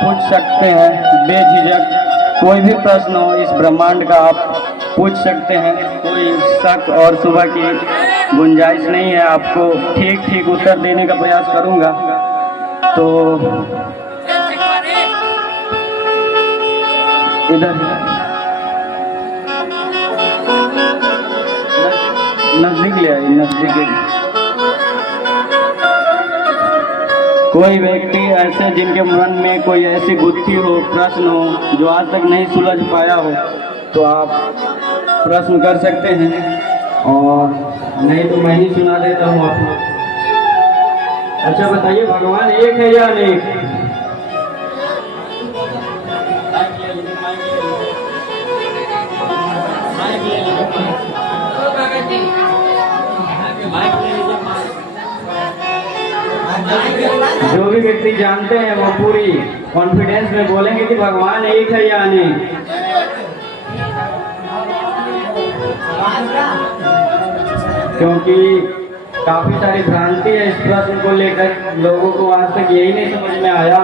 पूछ सकते हैं बेझिझक। कोई भी प्रश्न हो इस ब्रह्मांड का आप पूछ सकते हैं। कोई शक और शुबह की गुंजाइश नहीं है। आपको ठीक ठीक उत्तर देने का प्रयास करूंगा। तो इधर नजदीक ले आइए, नजदीक। कोई व्यक्ति ऐसे जिनके मन में कोई ऐसी गुत्थी हो, प्रश्न हो जो आज तक नहीं सुलझ पाया हो, तो आप प्रश्न कर सकते हैं, और नहीं तो मैं ही सुना देता हूँ आपको। अच्छा बताइए, भगवान एक है या अनेक? जो भी व्यक्ति जानते हैं वो पूरी कॉन्फिडेंस में बोलेंगे कि भगवान एक है या अनेक। क्योंकि काफी सारी भ्रांति है इस प्रश्न को लेकर। लोगों को आज तक यही नहीं समझ में आया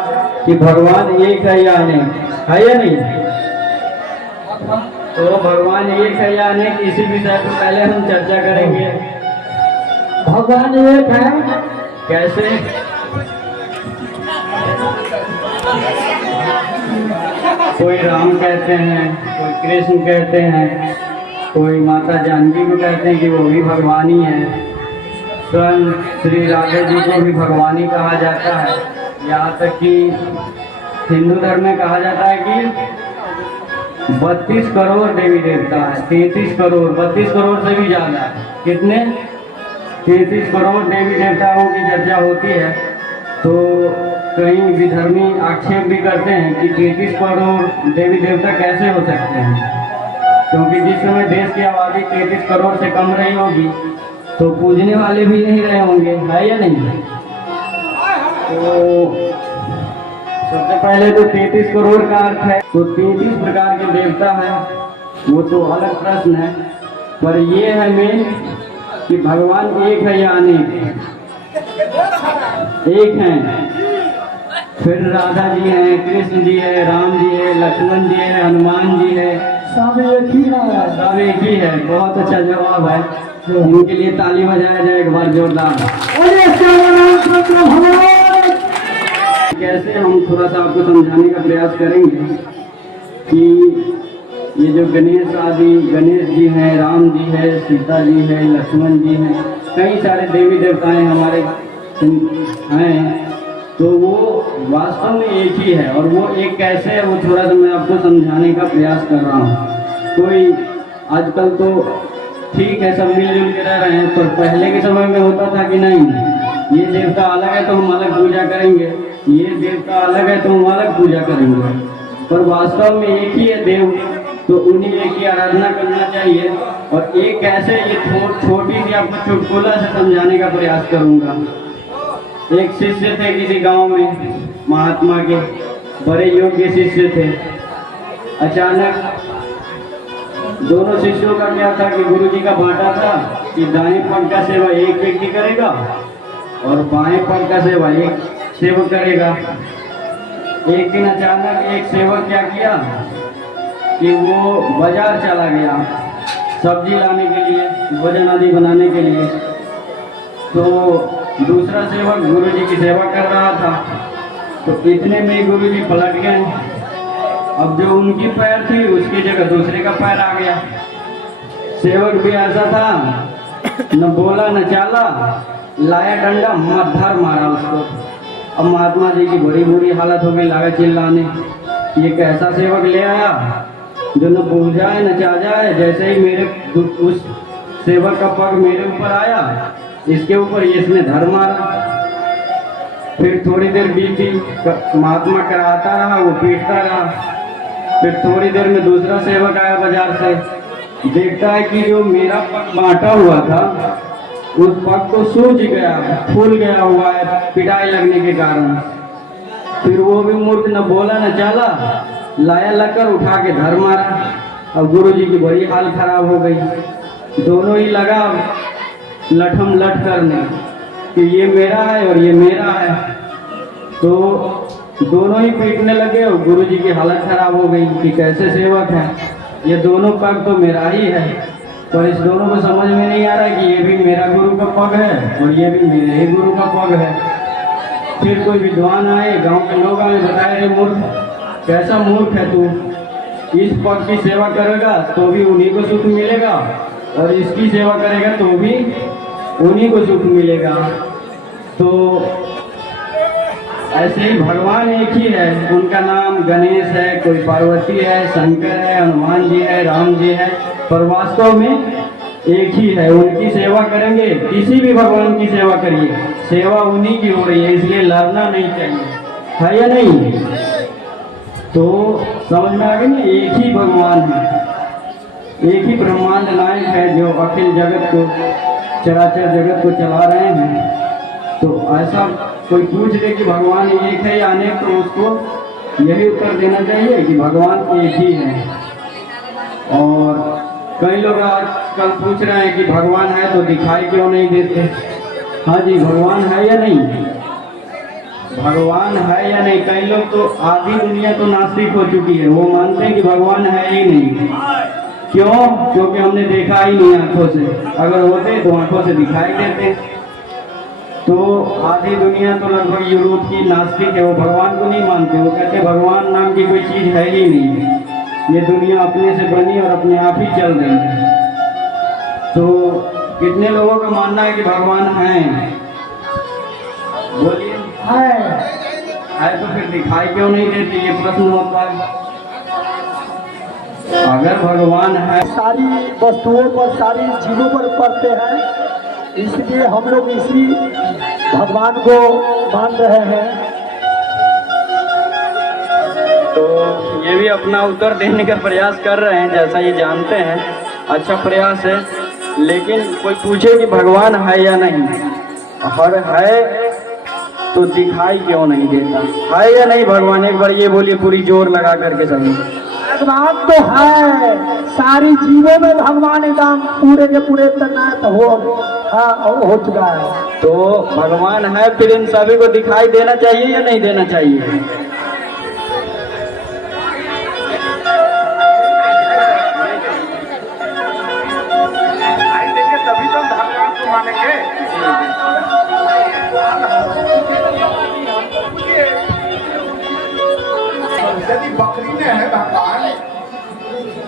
कि भगवान एक है या अनेक, है या नहीं। तो भगवान एक है या अनेक, इसी विषय पर पहले हम चर्चा करेंगे। भगवान एक है कैसे? कोई राम कहते हैं, कोई कृष्ण कहते हैं, कोई माता जानकी को कहते हैं कि वो भी भगवान ही है। स्वयं श्री राधा जी को भी भगवान ही कहा जाता है। यहाँ तक कि हिंदू धर्म में कहा जाता है कि 32 करोड़ देवी देवता है। 33 करोड़, 32 करोड़ से भी ज्यादा। कितने? 33 करोड़ देवी देवताओं की चर्चा होती है। तो कई विधर्मी आक्षेप भी करते हैं कि 33 करोड़ देवी देवता कैसे हो सकते हैं, क्योंकि जिस समय देश की आबादी 33 करोड़ से कम रही होगी तो पूजने वाले भी नहीं रहे होंगे, है या नहीं। तो सबसे पहले तो 33 करोड़ का अर्थ है, तो 33 प्रकार के देवता हैं, वो तो अलग प्रश्न है। पर ये है मेन कि भगवान एक है या अनेक? एक हैं। फिर राधा जी हैं, कृष्ण जी है, राम जी है, लक्ष्मण जी है, हनुमान जी है। सब एक ही है। सब एक ही है। बहुत अच्छा जवाब है। उनके लिए ताली बजाया जाए एक बार जोरदार। कैसे हम थोड़ा सा आपको समझाने का प्रयास करेंगे कि ये जो गणेश जी हैं, राम जी है, सीता जी है, लक्ष्मण जी हैं, कई सारे देवी देवताएं हमारे हैं, तो वो वास्तव में एक ही है। और वो एक कैसे है वो थोड़ा सा मैं आपको समझाने का प्रयास कर रहा हूँ। कोई आजकल तो ठीक है सब मिलजुल के रह रहे हैं, पर पहले के समय में होता था कि नहीं, ये देवता अलग है तो हम अलग पूजा करेंगे, ये देवता अलग है तो हम अलग पूजा करेंगे। पर वास्तव में एक ही है देव, तो उन्हीं एक की आराधना करना चाहिए। और एक कैसे, ये छोटी सी आपको चुटकुला से समझाने का प्रयास करूंगा। एक शिष्य थे किसी गांव में, महात्मा के बड़े योग्य शिष्य थे। अचानक दोनों शिष्यों का क्या था कि गुरु जी का बांटा था कि दाएं पग का सेवा एक व्यक्ति करेगा और बाएं पग का सेवा एक सेवक करेगा। एक दिन अचानक एक सेवक क्या किया कि वो बाजार चला गया सब्जी लाने के लिए, भोजन आदि बनाने के लिए। तो दूसरा सेवक गुरु जी की सेवा कर रहा था। तो इतने में गुरु जी पलट गए। अब जो उनकी पैर थी उसकी जगह दूसरे का पैर आ गया। सेवक भी ऐसा था, न बोला न चाला, लाया डंडा, मत्थर मारा उसको। अब महात्मा जी की बड़ी बुरी हालत हो गई, लगा चिल्लाने, ये कैसा सेवक ले आया जो न बोल जाए न चा जाए। जैसे ही मेरे उस सेवक का पग मेरे ऊपर आया, इसके ऊपर इसने धर मारा। फिर थोड़ी देर बीती, महात्मा कराता रहा, वो पीटता रहा। फिर थोड़ी देर में दूसरा सेवक आया बाजार से, देखता है कि जो मेरा पग बांटा हुआ था उस पग को सूज गया, फूल गया हुआ है पिटाई लगने के कारण। फिर वो भी मूर्ख, न बोला न चाला, लाया लकर उठा के धर मारा। अब गुरु जी की बड़ी हाल खराब हो गई। दोनों ही लगा लठम लठ करने कि ये मेरा है और ये मेरा है। तो दोनों ही पीटने लगे और गुरुजी की हालत खराब हो गई कि कैसे सेवक है, ये दोनों पग तो मेरा ही है, पर इस दोनों को समझ में नहीं आ रहा कि ये भी मेरा गुरु का पग है और ये भी मेरे ही गुरु का पग है। फिर कोई विद्वान आए, गांव के लोग आए, बताए रे मूर्ख, कैसा मूर्ख है तू, इस पग की सेवा करेगा तो भी उन्हीं को सुख मिलेगा और इसकी सेवा करेगा तो भी उन्हीं को सुख मिलेगा। तो ऐसे ही भगवान एक ही है, उनका नाम गणेश है, कोई पार्वती है, शंकर है, हनुमान जी है, राम जी है, पर वास्तव में एक ही है। उनकी सेवा करेंगे, किसी भी भगवान की सेवा करिए, सेवा उन्हीं की हो रही है, इसलिए लड़ना नहीं चाहिए, है या नहीं? तो समझ में आ गई ना, एक ही भगवान है, एक ही ब्रह्मांड नायक है जो अखिल जगत को, चराचर जगत को चला रहे हैं। तो ऐसा कोई पूछ दे कि भगवान एक है या अनेक, तो उसको यही उत्तर देना चाहिए कि भगवान एक ही है। और कई लोग आजकल पूछ रहे हैं कि भगवान है तो दिखाई क्यों नहीं देते। हाँ जी, भगवान है या नहीं, भगवान है या नहीं। कई लोग तो आधी दुनिया तो नास्तिक हो चुकी है, वो मानते हैं कि भगवान है ही नहीं। क्यों? क्योंकि हमने देखा ही नहीं आंखों से, अगर होते तो आंखों से दिखाई देते। तो आधी दुनिया तो लगभग यूरोप की नास्तिक है, वो भगवान को नहीं मानते, वो कहते भगवान नाम की कोई चीज है ही नहीं, ये दुनिया अपने से बनी और अपने आप ही चल रही है। तो कितने लोगों का मानना है कि भगवान है? बोलिए। है तो फिर दिखाई क्यों नहीं देती, ये प्रश्न होता है। अगर भगवान है, सारी वस्तुओं पर, सारी जीवों पर पड़ते हैं, इसलिए हम लोग इसी भगवान को मान रहे हैं। तो ये भी अपना उत्तर देने का प्रयास कर रहे हैं, जैसा ये जानते हैं, अच्छा प्रयास है। लेकिन कोई पूछे कि भगवान है या नहीं, अगर है तो दिखाई क्यों नहीं देता, है या नहीं भगवान? एक बार ये बोलिए पूरी जोर लगा करके सभी। भगवान तो है, सारी जीवों में भगवान एकदम पूरे के पूरे तैनात हो चुका है। तो भगवान है, फिर इन सभी को दिखाई देना चाहिए या नहीं देना चाहिए? तभी तो भगवान को मानेंगे। यदि बकरी में है भगवान,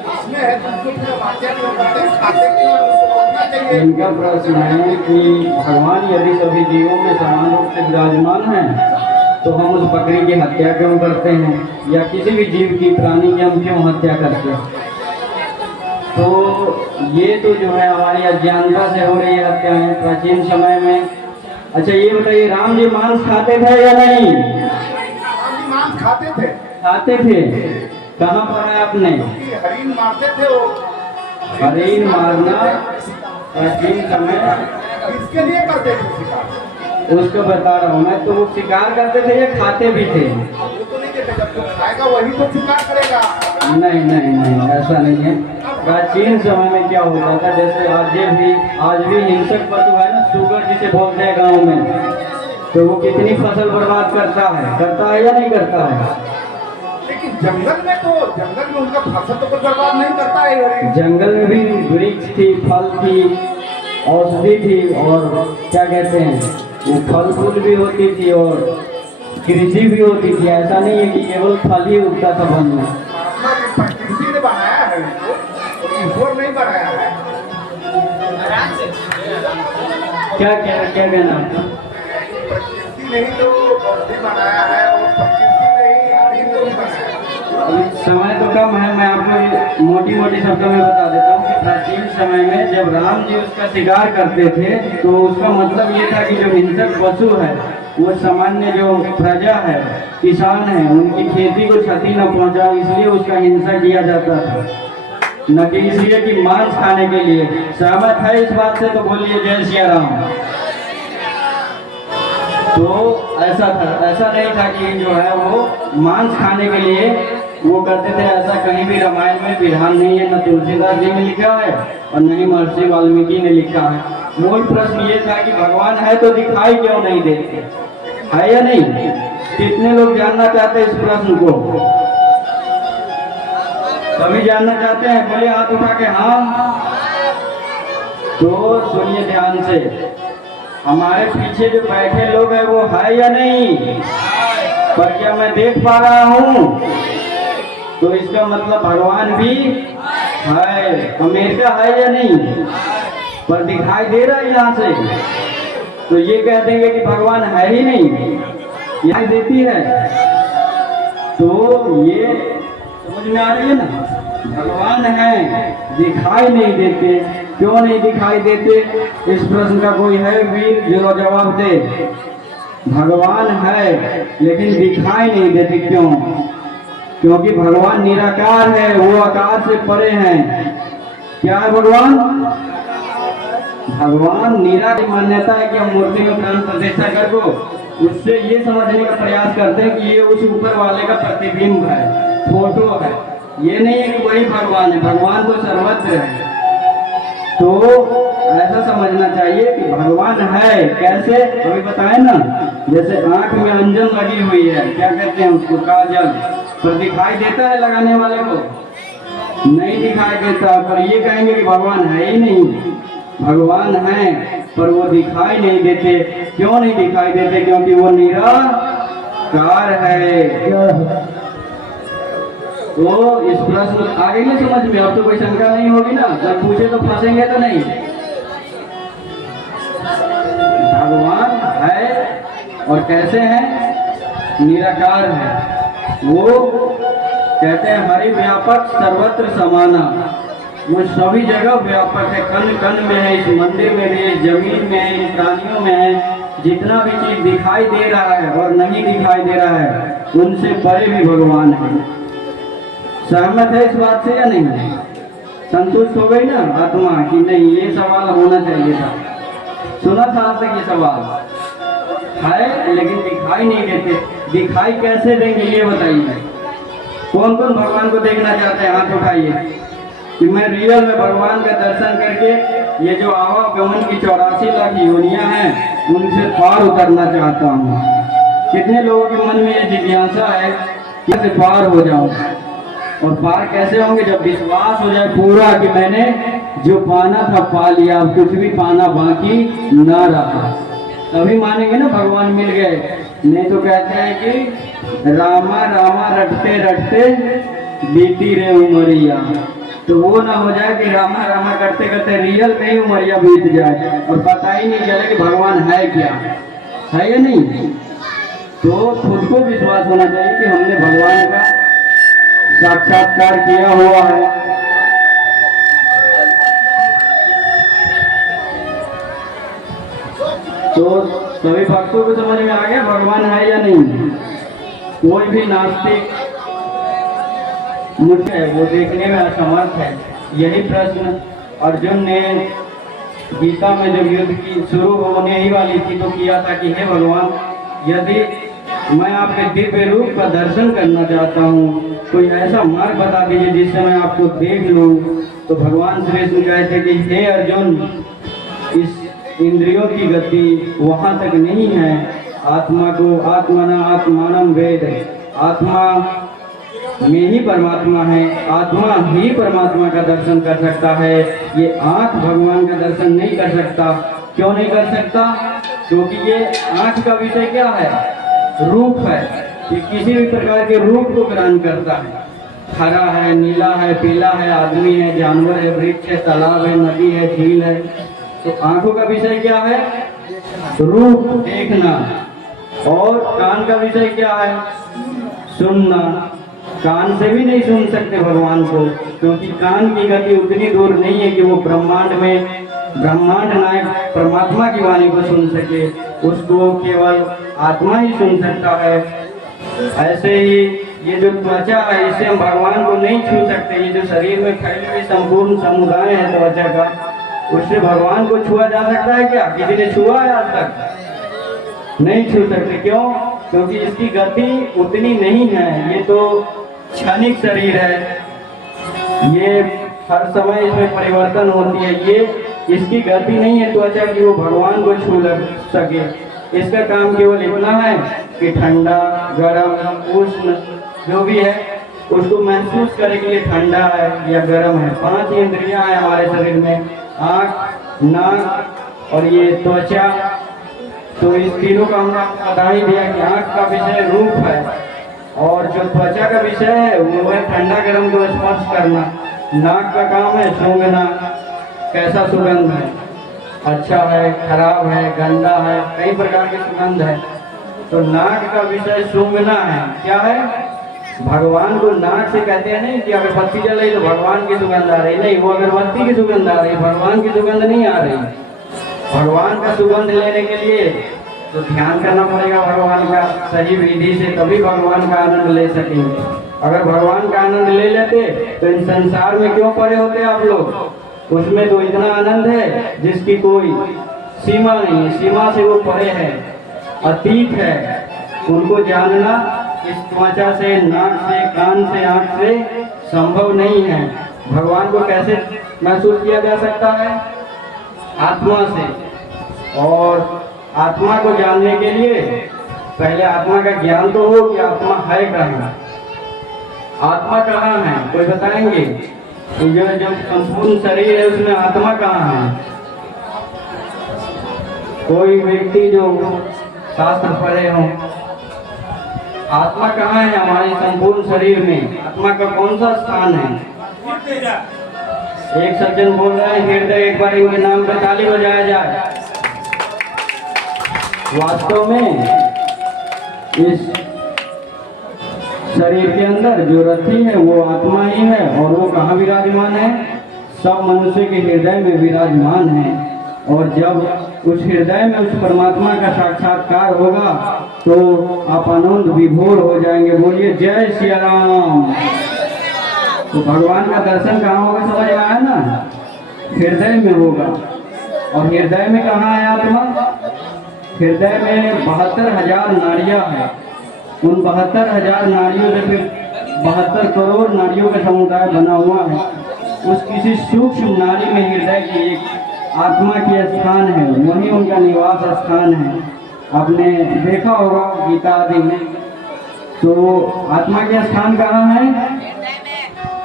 इसमें है तो उसको वाक्य क्यों करते हैं, खाते क्यों, उसको रोकना चाहिए। इनका प्रश्न है कि भगवान यदि सभी जीवों में समान रूप से विराजमान है तो हम उस बकरी की हत्या क्यों करते हैं, या किसी भी जीव की, प्राणी की हम क्यों हत्या करते हैं? तो ये तो जो है हमारी अज्ञानता से हो रही हत्याएं प्राचीन समय में। अच्छा ये बताइए, राम जी मांस खाते थे या नहीं? मांस खाते थे। खाते थे, कहाँ पर है आपने? हरिण मारते थे वो। हरिण मारना प्राचीन समय इसके लिए करते थे शिकार, उसको बता रहा हूँ मैं। तो वो शिकार करते थे या खाते भी थे? वो तो नहीं कहते, जब वो खाएगा वही तो शिकार करेगा। नहीं नहीं नहीं, ऐसा नहीं है। प्राचीन समय में क्या होता था, जैसे आज भी हिंसक पशु है ना, शुगर जिसे बोलते हैं गाँव में, तो वो कितनी फसल बर्बाद करता है या नहीं करता है? लेकिन जंगल में उनका फसल तो कोई बर्बाद नहीं करता है। जंगल में भी वृक्ष थी, फल थी, औषधि थी, और क्या कहते हैं, वो फल फूल भी होती थी और कृषि भी होती थी। ऐसा नहीं है कि केवल फल ही उगता था वन में। किसी ने बनाया है इसको, ईश्वर नहीं बनाया है। क्या कहना? प्रकृति नहीं तो बौद्ध बनाया है, और प्रकृति नहीं हरिण नहीं बनाया। अभी समय तो कम है, मैं आपको मोटी मोटी शब्दों में बता देता हूँ कि प्राचीन समय में जब राम जी उसका शिकार करते थे तो उसका मतलब ये था कि जो हिंसक पशु है, वो सामान्य जो प्रजा है, किसान है, उनकी खेती को क्षति न पहुंचा, इसलिए उसका हिंसा किया जाता था, न कि इसलिए कि मांस खाने के लिए। सहमत है इस बात से तो बोलिए जय सिया राम। तो ऐसा था, ऐसा नहीं था कि जो है वो मांस खाने के लिए वो करते थे। ऐसा कहीं भी रामायण में विधान नहीं है, न तुलसीदास जी ने लिखा है और न ही महर्षि वाल्मीकि ने लिखा है। मूल प्रश्न ये था कि भगवान है तो दिखाई क्यों नहीं देते, है या नहीं? कितने लोग जानना चाहते हैं इस प्रश्न को? सभी जानना चाहते हैं? बोलिए हाथ उठा के हाँ। तो सुनिए ध्यान से, हमारे पीछे जो बैठे लोग हैं वो है या नहीं? पर क्या मैं देख पा रहा हूँ? तो इसका मतलब भगवान भी है। अमेरिका है या नहीं? पर दिखाई दे रहा है यहाँ से। तो ये कह देंगे कि भगवान है ही नहीं, यहाँ देती है। तो ये समझ में आ रही है ना? भगवान है, दिखाई नहीं देते। क्यों नहीं दिखाई देते? इस प्रश्न का कोई है वीर जो जवाब दे? भगवान है लेकिन दिखाई नहीं देते। क्यों? क्योंकि भगवान निराकार है, वो आकार से परे हैं। क्या है भगवान? भगवान निराकार मान्यता है कि हम मूर्ति में प्राण प्रतिष्ठा कर को उससे ये समझने का प्रयास करते हैं कि ये उस ऊपर वाले का प्रतिबिंब है, फोटो है। ये नहीं है कि वही भगवान है। भगवान तो सर्वत्र है। तो ऐसा समझना चाहिए कि भगवान है। कैसे? अभी बताए ना, जैसे आंख में अंजन लगी हुई है, क्या कहते हैं उसको? काजल। पर दिखाई देता है लगाने वाले को? नहीं दिखाई देता। पर ये कहेंगे कि भगवान है ही नहीं। भगवान है पर वो दिखाई नहीं देते। क्यों नहीं दिखाई देते? क्योंकि वो निराकार है। तो इस प्रश्न आ गई ना समझ में? अब तो कोई शंका नहीं होगी ना? जब पूछे तो फंसेंगे तो नहीं। भगवान है और कैसे है? निराकार है। वो कहते हैं हरि व्यापक सर्वत्र समाना। वो सभी जगह व्यापक है, कण कण में है, इस मंदिर में भी, इस जमीन में है, इन प्राणियों में है। जितना भी चीज दिखाई दे रहा है और नहीं दिखाई दे रहा है, उनसे परे भी भगवान है। सहमत है इस बात से या नहीं? संतुष्ट हो गई ना आत्मा कि नहीं? ये सवाल होना चाहिए था। सुना था आज तक ये सवाल है लेकिन दिखाई नहीं देते। दिखाई कैसे देंगे ये बताइए। कौन कौन भगवान को देखना चाहते हैं? हाथ उठाइए कि मैं रियल में भगवान का दर्शन करके ये जो आवागमन की 84 लाख योनियां हैं उनसे पार उतरना चाहता हूँ। कितने लोगों के मन में ये जिज्ञासा है कैसे पार हो जाऊं? और पार कैसे होंगे? जब विश्वास हो जाए पूरा कि मैंने जो पाना था पा लिया, अब कुछ भी पाना बाकी ना रहा, तभी मानेंगे ना भगवान मिल गए। नहीं तो कहते हैं कि रामा रामा रटते रटते बीती रे उमरिया। तो वो ना हो जाए कि रामा रामा करते करते रियल में ही उमरिया बीत जाए और पता ही नहीं चले कि भगवान है क्या, है या नहीं। तो खुद को विश्वास होना चाहिए कि हमने भगवान का साक्षात्कार किया हुआ है। तो सभी भक्तों को समझ में आ गया भगवान है या नहीं? कोई भी नास्तिक मूर्ख है, वो देखने में असमर्थ है। यही प्रश्न अर्जुन ने गीता में जब युद्ध की शुरू होने ही वाली थी तो किया था कि हे भगवान, यदि मैं आपके दिव्य रूप का दर्शन करना चाहता हूँ, कोई ऐसा मार्ग बता दीजिए जिससे मैं आपको देख लूँ। तो भगवान श्री कृष्ण कहते कि हे अर्जुन, इस इंद्रियों की गति वहाँ तक नहीं है। आत्मा को आत्मना आत्मानम वेद, आत्मा में ही परमात्मा है। आत्मा ही परमात्मा का दर्शन कर सकता है। ये आँख भगवान का दर्शन नहीं कर सकता। क्यों नहीं कर सकता? क्योंकि ये आँख का विषय क्या है? रूप है। ये किसी भी प्रकार के रूप को ग्रहण करता है। हरा है, नीला है, पीला है, आदमी है, जानवर है, वृक्ष है, तालाब है, नदी है, झील है। तो आंखों का विषय क्या है? रूप, देखना। और कान का विषय क्या है? सुनना। कान से भी नहीं सुन सकते भगवान को, क्योंकि कान की गति उतनी दूर नहीं है कि वो ब्रह्मांड में ब्रह्मांड नायक परमात्मा की वाणी को सुन सके। उसको केवल आत्मा ही सुन सकता है। ऐसे ही ये जो त्वचा है, इससे हम भगवान को नहीं छू सकते। ये जो शरीर में फैली हुई संपूर्ण समुदाय है त्वचा का, उससे भगवान को छुआ जा सकता है क्या? किसी ने छुआ है आज तक? नहीं छू सकते। क्यों? क्योंकि इसकी गति उतनी नहीं है। ये तो क्षणिक शरीर है, ये हर समय इसमें परिवर्तन होती है। ये इसकी गति नहीं है त्वचा की वो भगवान को छू लग सके। इसका काम केवल इतना है कि ठंडा गर्म, उष्ण जो भी है उसको महसूस करने के लिए ठंडा है या गर्म है। 5 इंद्रियां हैं हमारे शरीर में, आँख, नाक और ये त्वचा। तो इस तीनों का हमने बता ही दिया कि आँख का विषय रूप है और जो त्वचा का विषय है वो है ठंडा गर्म को स्पर्श करना। नाक का काम है सूंघना, कैसा सुगंध है, अच्छा है, खराब है, गंदा है, कई प्रकार की सुगंध है। तो नाक का विषय सूंघना है। क्या है? भगवान को नाक से कहते हैं नहीं कि अगरबत्ती जल रही तो भगवान की सुगंध आ रही, नहीं, वो अगरबत्ती की सुगंध आ रही, भगवान की सुगंध नहीं आ रही। भगवान का सुगंध लेने के लिए तो ध्यान करना पड़ेगा भगवान का सही विधि से, तभी भगवान का आनंद ले सकेंगे। अगर भगवान का आनंद ले लेते तो इन संसार में क्यों पड़े होते आप लोग? उसमें तो इतना आनंद है जिसकी कोई सीमा नहीं है, सीमा से वो परे है, अतीत है। उनको जानना इस त्वचा से, नाक से, कान से, आँख से संभव नहीं है। भगवान को कैसे महसूस किया जा सकता है? आत्मा से। और आत्मा को जानने के लिए पहले आत्मा का ज्ञान तो हो कि आत्मा है कहाँ, आत्मा कहाँ है, कोई बताएंगे? तो जो संपूर्ण शरीर है उसमें आत्मा कहाँ है? कोई व्यक्ति जो शास्त्र पढ़े हो, आत्मा कहाँ है हमारे संपूर्ण शरीर में? आत्मा का कौन सा स्थान है? एक सज्जन बोल रहे हैं हृदय, एक बार इनके नाम पर ताली बजाया जाए। वास्तव में इस शरीर के अंदर जो रथी है वो आत्मा ही है। और वो कहाँ विराजमान है? सब मनुष्य के हृदय में विराजमान है। और जब उस हृदय में उस परमात्मा का साक्षात्कार होगा तो आप आनंद विभोर हो जाएंगे। बोलिए जय श्री राम। तो भगवान का दर्शन कहाँ होगा? समझ में आया ना? हृदय में होगा। और हृदय में कहाँ है आत्मा? हृदय में 72,000 नाड़ियाँ हैं। उन 72,000 नाड़ियों से फिर 72 करोड़ नाड़ियों का समुदाय बना हुआ है। उस किसी सूक्ष्म नाड़ी में हृदय की एक आत्मा की स्थान है, वही उनका निवास स्थान है। आपने देखा होगा गीता आदि में। तो आत्मा के स्थान कहाँ है?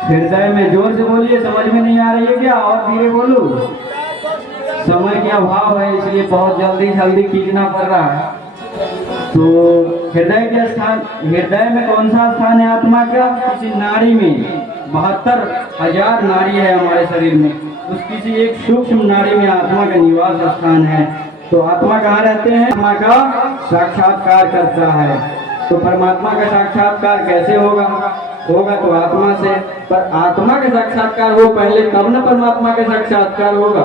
हृदय में। जोर से बोलिए, समझ में नहीं आ रही है क्या? और धीरे बोलूं? समय का अभाव है इसलिए बहुत जल्दी खींचना पड़ रहा है। तो हृदय के स्थान, हृदय में कौन सा स्थान है आत्मा का? किसी नाड़ी में 72,000 नाड़ी है हमारे शरीर में। उस किसी एक सूक्ष्म नाड़ी में आत्मा का निवास स्थान है। तो आत्मा कहाँ रहते हैं? आत्मा का साक्षात्कार करता है। तो परमात्मा का साक्षात्कार कैसे होगा? होगा तो आत्मा से। पर आत्मा का साक्षात्कार हो पहले तब न परमात्मा का साक्षात्कार होगा।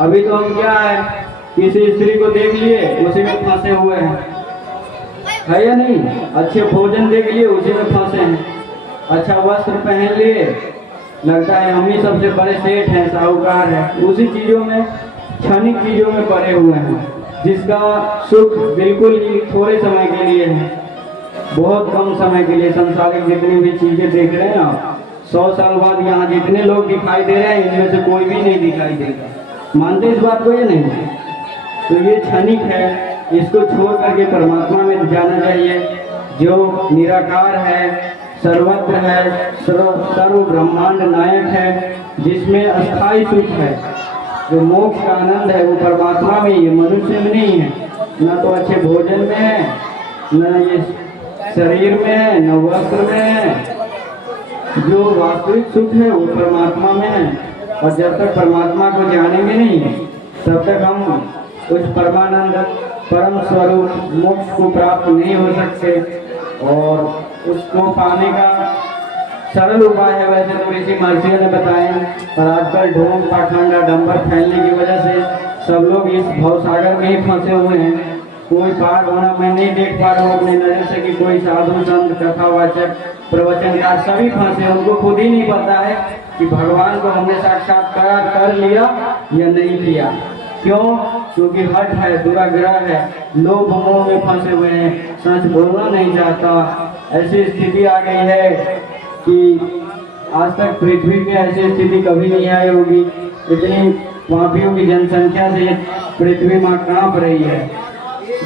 अभी तो हम क्या है, किसी स्त्री को देख लिए उसी में फंसे हुए हैं, है या नहीं? अच्छे भोजन देख लिए उसी में फंसे हैं, अच्छा वस्त्र पहन लिए, लगता है हम ही सबसे बड़े सेठ हैं, साहूकार हैं, उसी चीजों में, क्षणिक चीजों में पड़े हुए हैं, जिसका सुख बिल्कुल ही थोड़े समय के लिए है, बहुत कम समय के लिए। संसारिक जितनी भी चीजें देख रहे हैं आप, 100 साल बाद यहाँ जितने लोग दिखाई दे रहे हैं इनमें से कोई भी नहीं दिखाई देगा। मानते इस बात को या नहीं? तो ये क्षणिक है, इसको छोड़ करके परमात्मा में जाना चाहिए जो निराकार है, सर्वत्र है, सर्व ब्रह्मांड नायक है, जिसमें अस्थाई सुख है। जो मोक्ष का आनंद है वो परमात्मा में ही है, मनुष्य में नहीं है। न तो अच्छे भोजन में है, न ये शरीर में है, न वस्त्र में है। जो वास्तविक सुख है वो परमात्मा में है। और जब तक परमात्मा को जानेंगे नहीं तब तक हम उस परमानंद परम स्वरूप मोक्ष को प्राप्त नहीं हो सकते। और उसको पाने का सरल उपाय है वैसे तो ऋषि महर्षियों ने बताए, पर आजकल ढोंग पाखंड डंबर फैलने की वजह से सब लोग इस भवसागर में ही फंसे हुए हैं। कोई पार होना मैं नहीं देख पा रहा हूँ अपनी नजर से कि कोई साधु संत कथावाचक प्रवचनकार सभी फंसे। उनको खुद ही नहीं पता है कि भगवान को हमने साक्षात्कार कर लिया या नहीं किया। क्यों? क्योंकि हठ है, दुराग्रह है, लोभ मोह में फंसे हुए हैं, सच बोलना नहीं चाहता। ऐसी स्थिति आ गई है कि आज तक पृथ्वी में ऐसी स्थिति कभी नहीं आई होगी। इतनी पापियों की जनसंख्या से पृथ्वी माँ कांप रही है।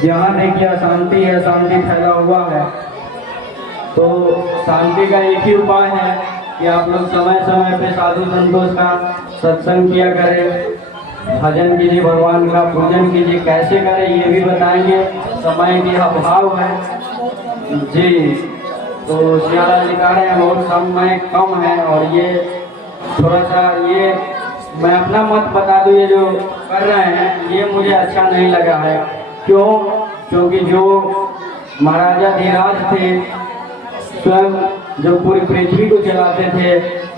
जहाँ देखिए अशांति है, अशांति फैला हुआ है। तो शांति का एक ही उपाय है कि आप लोग समय समय पे साधु संतों का सत्संग किया करें, भजन कीजिए, भगवान का पूजन कीजिए। कैसे करें ये भी बताएंगे, समय की अभाव है जी। तो सियाला जी कह रहे हैं बहुत समय कम है, और ये थोड़ा सा ये मैं अपना मत बता दूं, ये जो कर रहे हैं ये मुझे अच्छा नहीं लगा है। क्यों? क्योंकि जो महाराजा धीराज थे, स्वयं जो पूरी पृथ्वी को चलाते थे,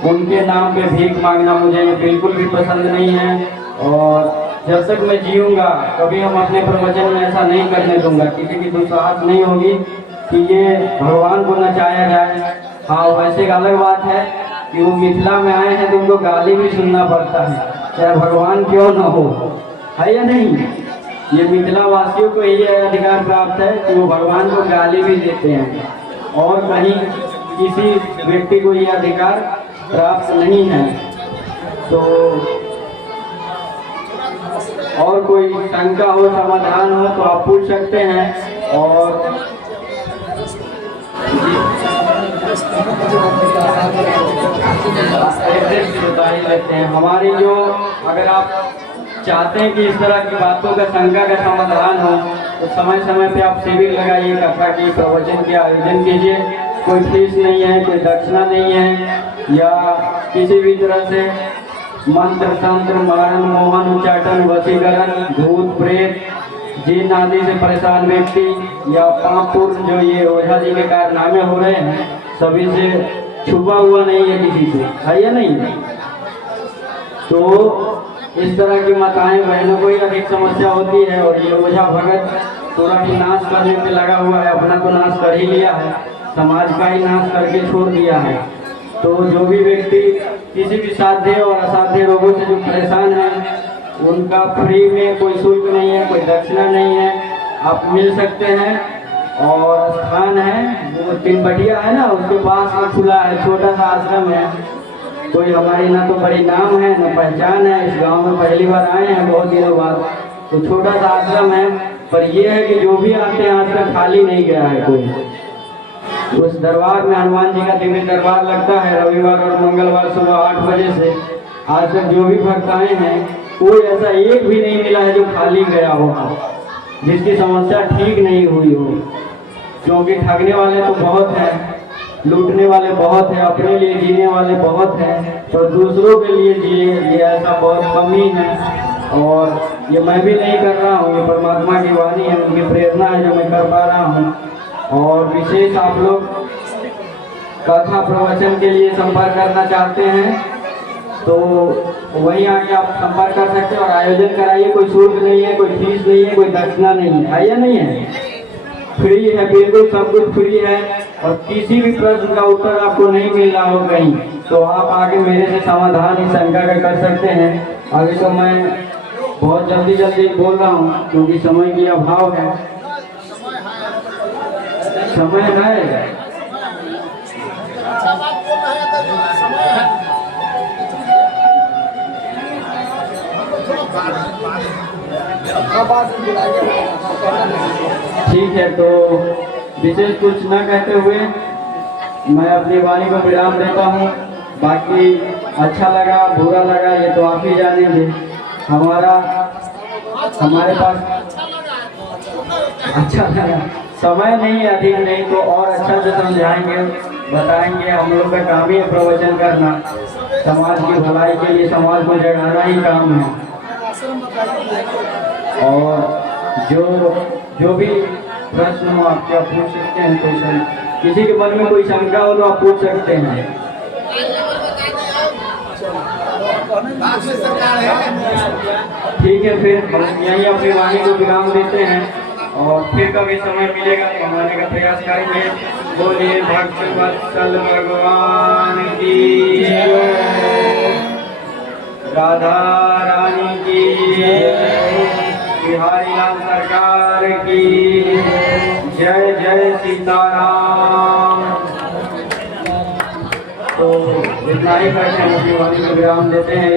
उनके नाम पे भीख मांगना मुझे बिल्कुल भी पसंद नहीं है। और जब तक मैं जीऊंगा कभी हम अपने प्रवचन में ऐसा नहीं करने दूंगा, किसी की दुस्साहस नहीं होगी कि ये भगवान को नचाया जाए। हाँ, वैसे एक अलग बात है कि वो मिथिला में आए हैं तो उनको गाली भी सुनना पड़ता है, चाहे भगवान क्यों न हो, है या नहीं? ये मिथिला वासियों को ये अधिकार प्राप्त है कि वो भगवान को गाली भी देते हैं, और कहीं किसी व्यक्ति को ये अधिकार प्राप्त नहीं है। तो और कोई शंका हो, समाधान हो तो आप पूछ सकते हैं। और बता ही लेते हैं हमारी जो, अगर आप चाहते हैं कि इस तरह की बातों का, शंका का समाधान हो, तो समय समय पे आप शिविर लगाइए, कथा की, प्रवचन के आयोजन कीजिए। कोई फीस नहीं है, कोई दक्षिणा नहीं है, या किसी भी तरह से मंत्र तंत्र, मारण, मोहन, उच्चाटन, वशीकरण, भूत प्रेत, जिन आदि से परेशान व्यक्ति या पाप पूर्ण जो ये ओझा जी के कारनामे हो रहे हैं, सभी से छुपा हुआ नहीं है किसी से, है या नहीं? तो इस तरह की माताएं बहनों को ही अधिक समस्या होती है, और ये ओझा भगत पूरा ही नाश करने पे लगा हुआ है, अपना तो नाश कर ही लिया है, समाज का ही नाश करके छोड़ दिया है। तो जो भी व्यक्ति किसी भी साध्य और असाध्य रोगों से जो परेशान है, उनका फ्री में कोई शुल्क नहीं है, कोई दक्षिणा नहीं है, आप मिल सकते हैं। और स्थान है वो तिनबटिया है ना, उसके पास में खुला है, छोटा सा आश्रम है। कोई हमारी ना तो बड़ी नाम है ना पहचान है, इस गांव में पहली बार आए हैं बहुत दिनों बाद, तो छोटा सा आश्रम है। पर यह है कि जो भी आते हैं आज तक खाली नहीं गया है कोई। उस दरबार में हनुमान जी का दिव्य दरबार लगता है रविवार और मंगलवार सुबह 8 बजे से। आज तक जो भी भक्त आए हैं, कोई ऐसा एक भी नहीं मिला है जो खाली गया हो, जिसकी समस्या ठीक नहीं हुई हो। क्योंकि ठगने वाले तो बहुत हैं, लूटने वाले बहुत हैं, अपने लिए जीने वाले बहुत हैं, तो दूसरों के लिए जिए, ये ऐसा बहुत कम ही है। और ये मैं भी नहीं कर रहा हूँ, ये परमात्मा की वाणी है, उनकी प्रेरणा है जो मैं कर पा रहा हूँ। और विशेष आप लोग कथा प्रवचन के लिए संपर्क करना चाहते हैं तो वहीं आके आप संपर्क कर सकते हैं और आयोजन कराइए। कोई शुल्क नहीं है, कोई फीस नहीं है, कोई दक्षिणा नहीं है या नहीं है? फ्री है, बिल्कुल सब कुछ फ्री है। और किसी भी प्रश्न का उत्तर आपको नहीं मिल रहा हो कहीं, तो आप आके मेरे से समाधान इस शंका का कर सकते हैं। अभी तो मैं बहुत जल्दी बोल रहा हूँ क्योंकि समय की अभाव है। समय है, ठीक है। तो विशेष कुछ न कहते हुए मैं अपनी वाणी को विराम देता हूँ। बाकी अच्छा लगा बुरा लगा ये तो आप ही जानेंगे। हमारे पास अच्छा लगा, समय नहीं है अधिक, नहीं तो और अच्छा से समझाएंगे, बताएंगे। हम लोग का काम ही है प्रवचन करना, समाज की भलाई के लिए, समाज को जगाना ही काम है। और जो भी प्रश्न हो आपके आप पूछ सकते हैं। क्वेश्चन किसी के मन में कोई शंका हो तो आप पूछ सकते हैं। ठीक है, फिर हम यहीं अपनी वाणी को विराम देते हैं और फिर कभी समय मिलेगा तो हम आने का प्रयास करेंगे। बोलिए भक्तवत्सल भगवान की जय, राधा रानी की जय, बिहारी लाल सरकार की जय। जय सीताराम। तो इतना ही करके हम अपनी वाणी को विराम देते हैं।